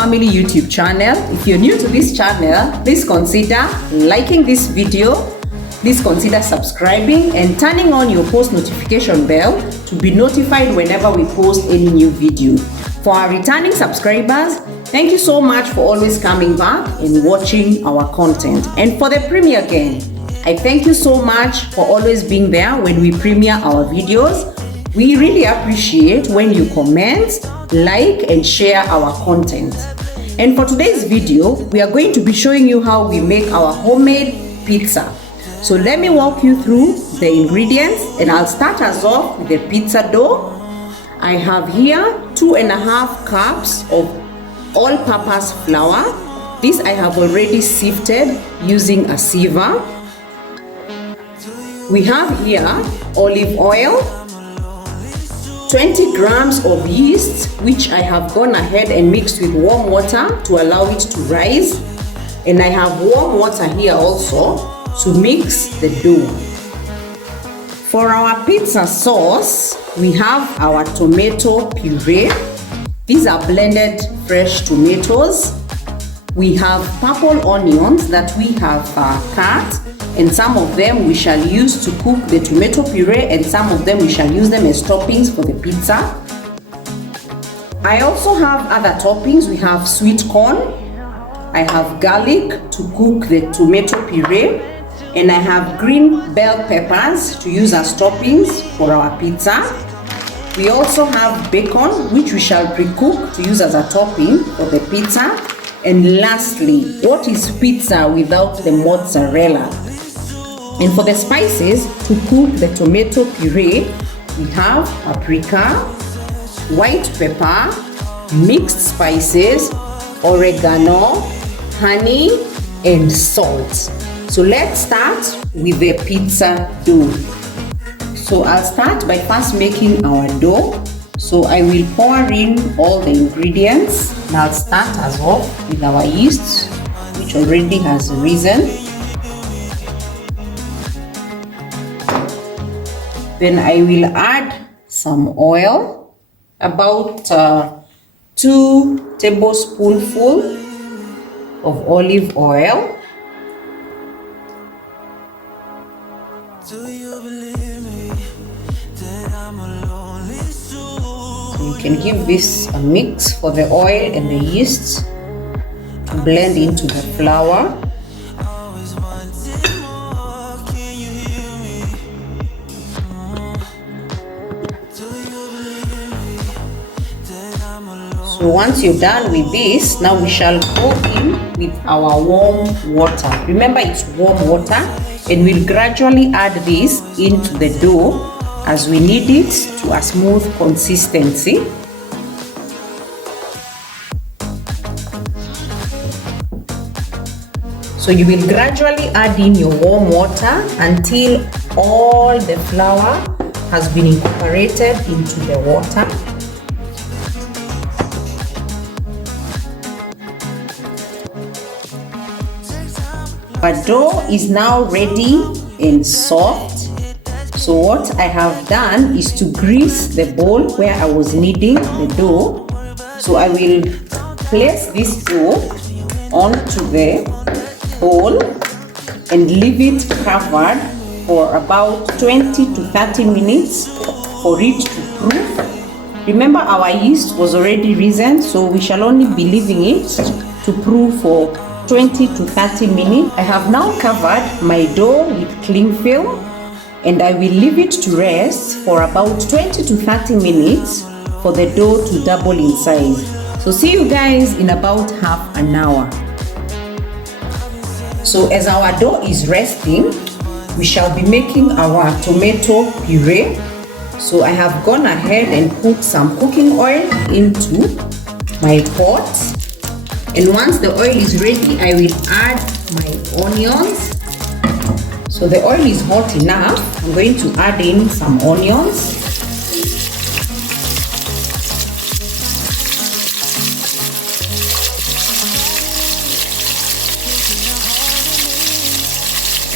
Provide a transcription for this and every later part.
Family YouTube channel. If you're new to this channel, please consider liking this video, please consider subscribing and turning on your post notification bell to be notified whenever we post any new video. For our returning subscribers, thank you so much for always coming back and watching our content. And for the premiere gang, I thank you so much for always being there when we premiere our videos. We really appreciate when you comment, like and share our content. And for today's video, we are going to be showing you how we make our homemade pizza. So let me walk you through the ingredients, and I'll start us off with the pizza dough. I have here 2.5 cups of all-purpose flour. This I have already sifted using a sieve. We have here olive oil, 20 grams of yeast, which I have gone ahead and mixed with warm water to allow it to rise. And I have warm water here also to mix the dough. For our pizza sauce, we have our tomato puree. These are blended fresh tomatoes. We have purple onions that we have cut, and some of them we shall use to cook the tomato puree, and some of them we shall use them as toppings for the pizza. I also have other toppings. We have sweet corn, I have garlic to cook the tomato puree, and I have green bell peppers to use as toppings for our pizza. We also have bacon, which we shall pre-cook to use as a topping for the pizza. And lastly, what is pizza without the mozzarella? And for the spices to cook the tomato puree, we have paprika, white pepper, mixed spices, oregano, honey, and salt. So let's start with the pizza dough. So I'll start by first making our dough. So I will pour in all the ingredients. Now I'll start as well with our yeast, which already has risen. Then I will add some oil, about 2 tablespoonfuls of olive oil. You can give this a mix for the oil and the yeast to blend into the flour. So once you're done with this, now we shall go in with our warm water. Remember, it's warm water, and we'll gradually add this into the dough as we need it to a smooth consistency. So you will gradually add in your warm water until all the flour has been incorporated into the water. Our dough is now ready and soft. So what I have done is to grease the bowl where I was kneading the dough. So I will place this dough onto the bowl and leave it covered for about 20 to 30 minutes for it to proof. Remember, our yeast was already risen, so we shall only be leaving it to proof for 20 to 30 minutes. I have now covered my dough with cling film, and I will leave it to rest for about 20 to 30 minutes for the dough to double in size. So see you guys in about half an hour. So as our dough is resting, we shall be making our tomato puree. So I have gone ahead and put some cooking oil into my pot. And once the oil is ready, I will add my onions. So the oil is hot enough. I'm going to add in some onions.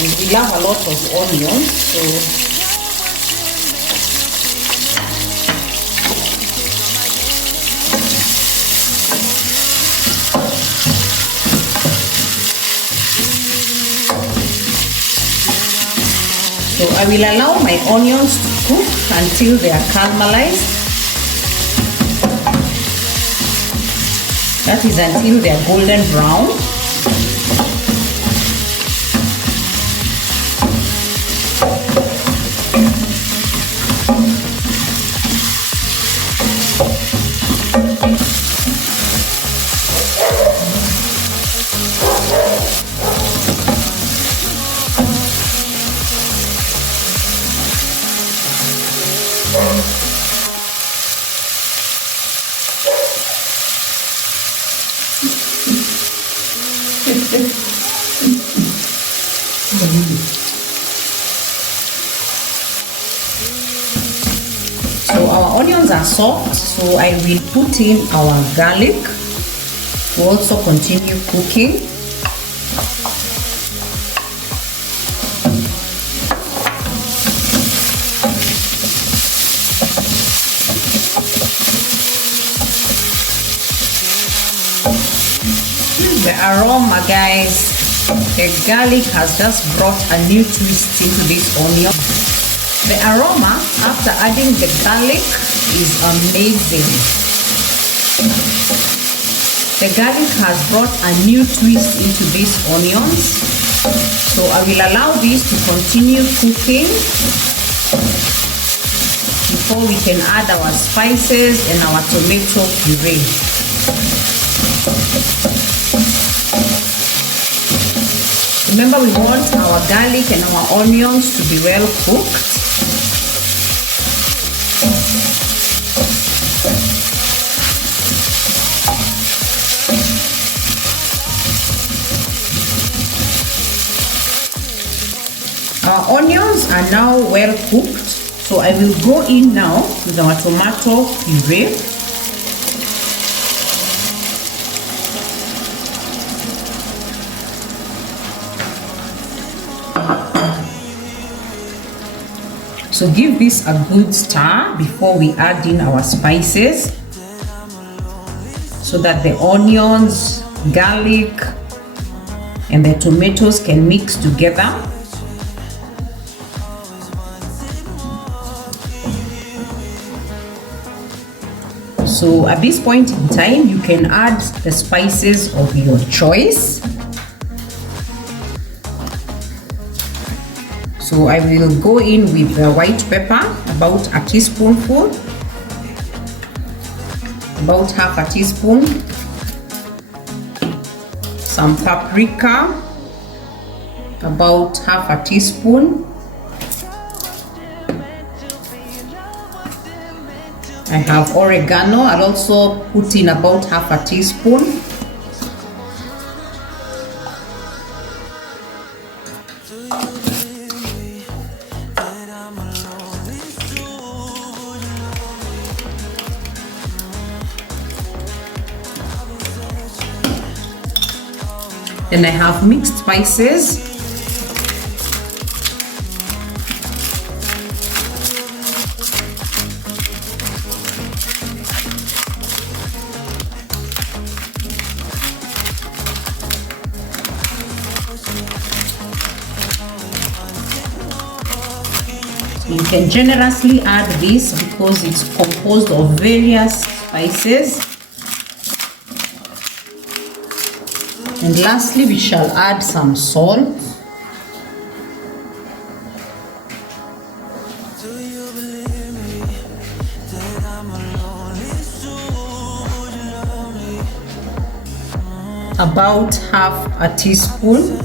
And we love a lot of onions, so So I will allow my onions to cook until they are caramelized. That is until they are golden brown. So our onions are soft, so I will put in our garlic to also continue cooking. The aroma, guys, the garlic has just brought a new twist into this onion. The aroma after adding the garlic is amazing. The garlic has brought a new twist into these onions. So I will allow this to continue cooking before we can add our spices and our tomato puree. Remember, we want our garlic and our onions to be well cooked. Our onions are now well cooked, so I will go in now with our tomato puree. So give this a good stir before we add in our spices, so that the onions, garlic, and the tomatoes can mix together. So at this point in time, you can add the spices of your choice. So I will go in with the white pepper, about a teaspoonful, about half a teaspoon, some paprika, about half a teaspoon. I have oregano. I'll also put in about half a teaspoon. Then I have mixed spices. You can generously add this because it's composed of various spices. And lastly, we shall add some salt. About half a teaspoon.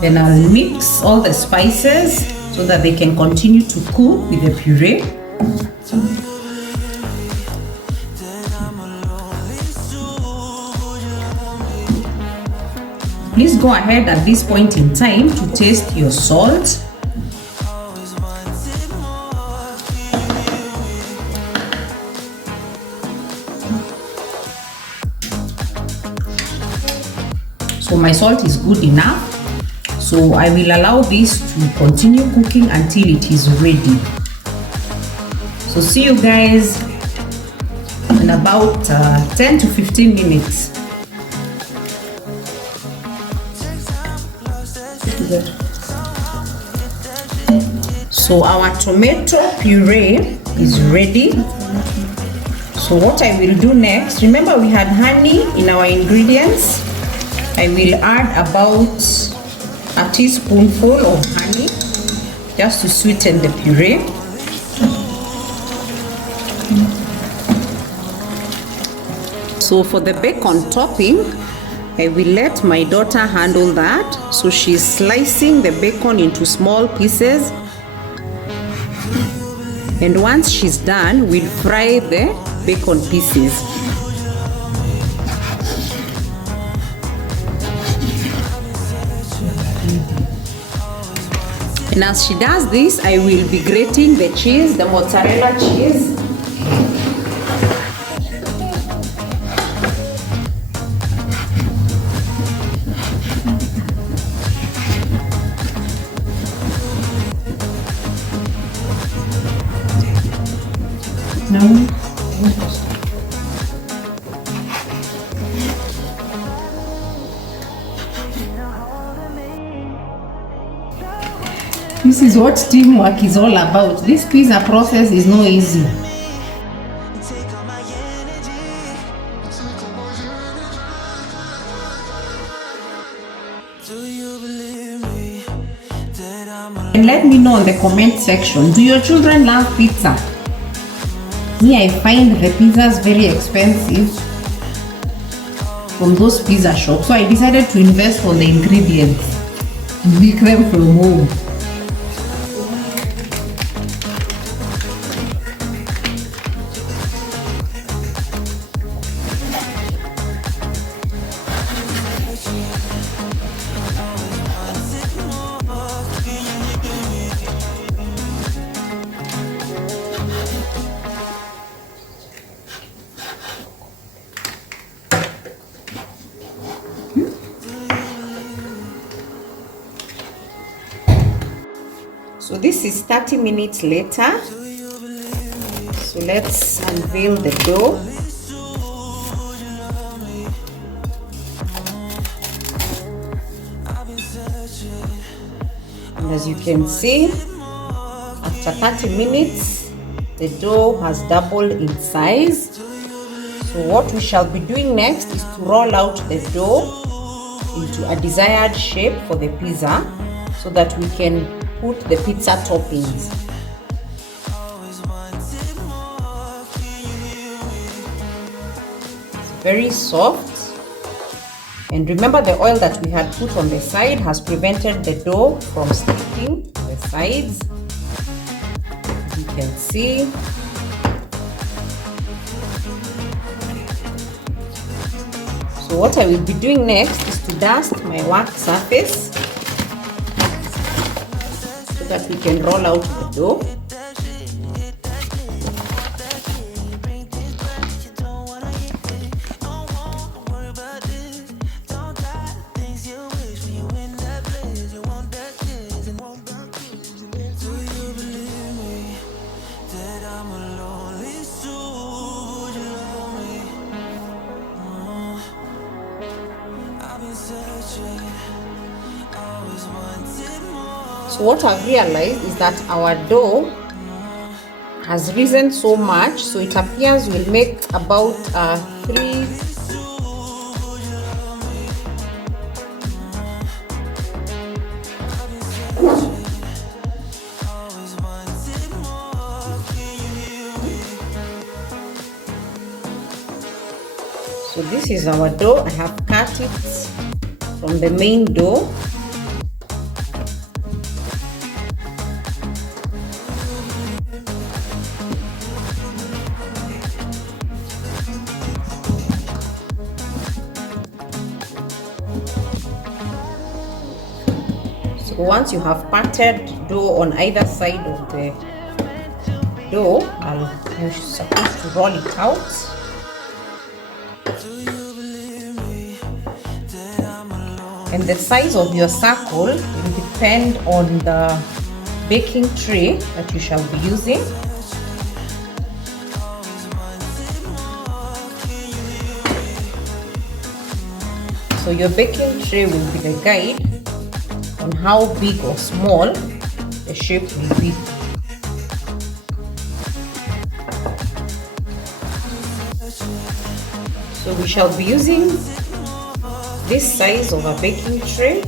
Then I'll mix all the spices so that they can continue to cook with the puree. Please go ahead at this point in time to taste your salt. So my salt is good enough. So I will allow this to continue cooking until it is ready. So see you guys in about 10 to 15 minutes. So our tomato puree is ready. So what I will do next, remember we had honey in our ingredients. I will add about a teaspoonful of honey just to sweeten the puree. So for the bacon topping, I will let my daughter handle that. So she's slicing the bacon into small pieces. And once she's done, we'll fry the bacon pieces. And as she does this, I will be grating the cheese, the mozzarella cheese. No. This is what teamwork is all about. This pizza process is not easy. And let me know in the comment section, do your children love pizza? Me, I find the pizzas very expensive from those pizza shops, so I decided to invest on the ingredients and make them from home. So this is 30 minutes later. So let's unveil the dough. And as you can see, after 30 minutes, the dough has doubled in size. So what we shall be doing next is to roll out the dough into a desired shape for the pizza so that we can put the pizza toppings. It's very soft, and remember the oil that we had put on the side has prevented the dough from sticking to the sides. As you can see, so what I will be doing next is to dust my work surface that we can roll out the dough. So what I've realized is that our dough has risen so much, so it appears we'll make about 3 So this is our dough. I have cut it from the main dough. Once you have parted dough on either side of the dough, you're supposed to roll it out. And the size of your circle will depend on the baking tray that you shall be using. So your baking tray will be the guide on how big or small the shape will be. we shall be using this size of a baking tray.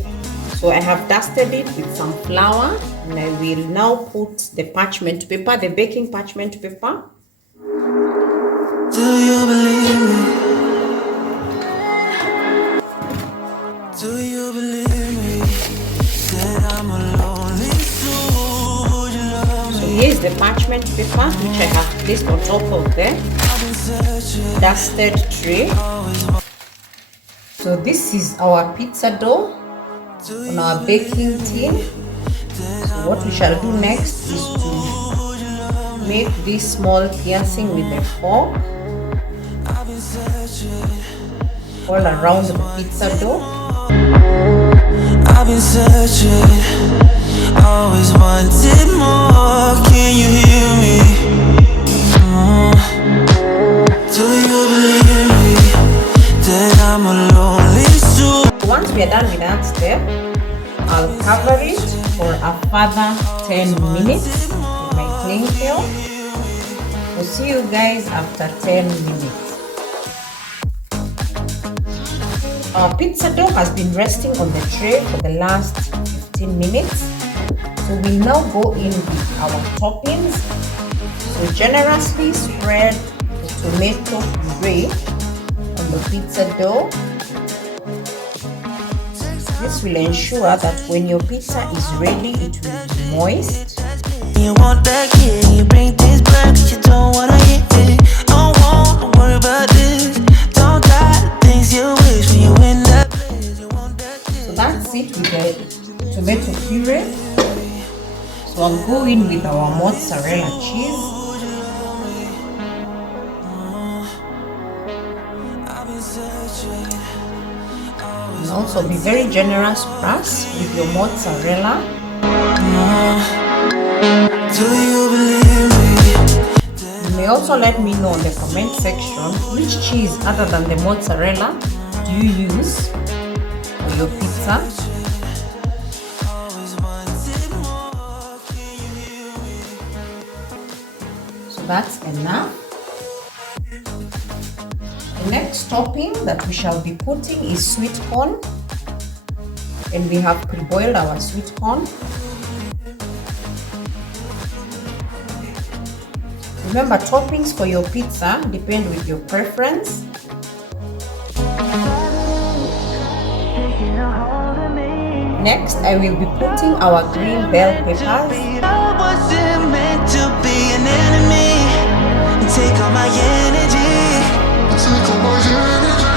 So I have dusted it with some flour, and I will now put the parchment paper, the baking parchment paper. Do you believe me? Do you believe me that I'm a lonely soul? You love me. So here is the parchment paper which I have placed on top of the dusted tray. So this is our pizza dough on our baking tin. So what we shall do next is to make this small piercing with a fork all around the pizza dough. I've been searching, always wanted more. Can you hear me? Do you believe me that I'm a lonely soul? Once we are done with that step, I'll cover it for a further 10 minutes with my cling film. We'll see you guys after 10 minutes. Our pizza dough has been resting on the tray for the last 15 minutes. So we'll now go in with our toppings. So generously spread the tomato puree on the pizza dough. This will ensure that when your pizza is ready, it will be moist. You want that kid, you bring things back, you don't wanna hit it. Don't wanna worry about this. Don't die, things you wish when you in that place. You want that kid. So that's it with the tomato puree. So I'll go in with our mozzarella cheese. And also be very generous plus with your mozzarella. Do you believe me? You may also let me know in the comment section which cheese other than the mozzarella do you use for your pizza. So that's enough. The next topping that we shall be putting is sweet corn, and we have pre-boiled our sweet corn. Remember, toppings for your pizza depend with your preference. Next, I will be putting our green bell peppers. I wasn't meant to be an enemy. Take all my energy. Take all my energy.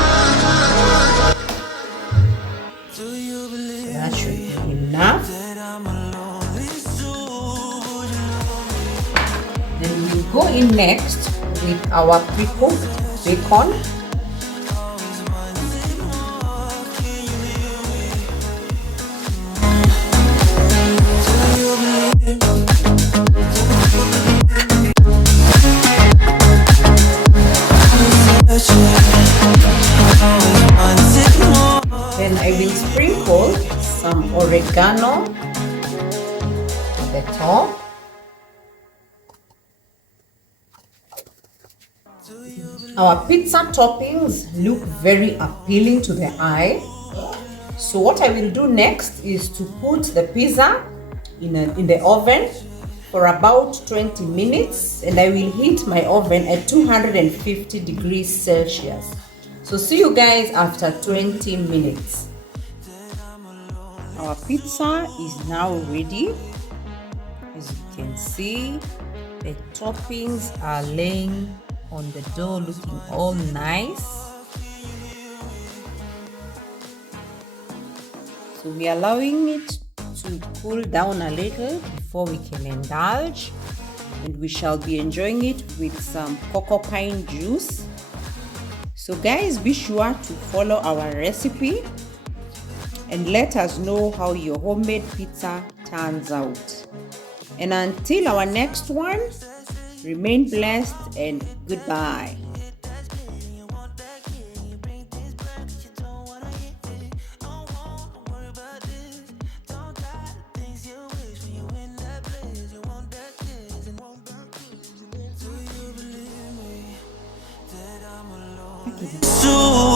Do you believe That should be enough. that I'm a lonely soul? Then we'll go in next with our pre-cooked bacon. Then I will sprinkle some oregano at the top. Our pizza toppings look very appealing to the eye. So what I will do next is to put the pizza in the oven for about 20 minutes, and I will heat my oven at 250 degrees Celsius. So see you guys after 20 minutes. Our pizza is now ready. As you can see, the toppings are laying on the dough, looking all nice. So we are allowing it to cool down a little before we can indulge, and we shall be enjoying it with some cocoa pine juice. So guys, be sure to follow our recipe and let us know how your homemade pizza turns out. And until our next one, remain blessed and goodbye. I'm alone. Soon.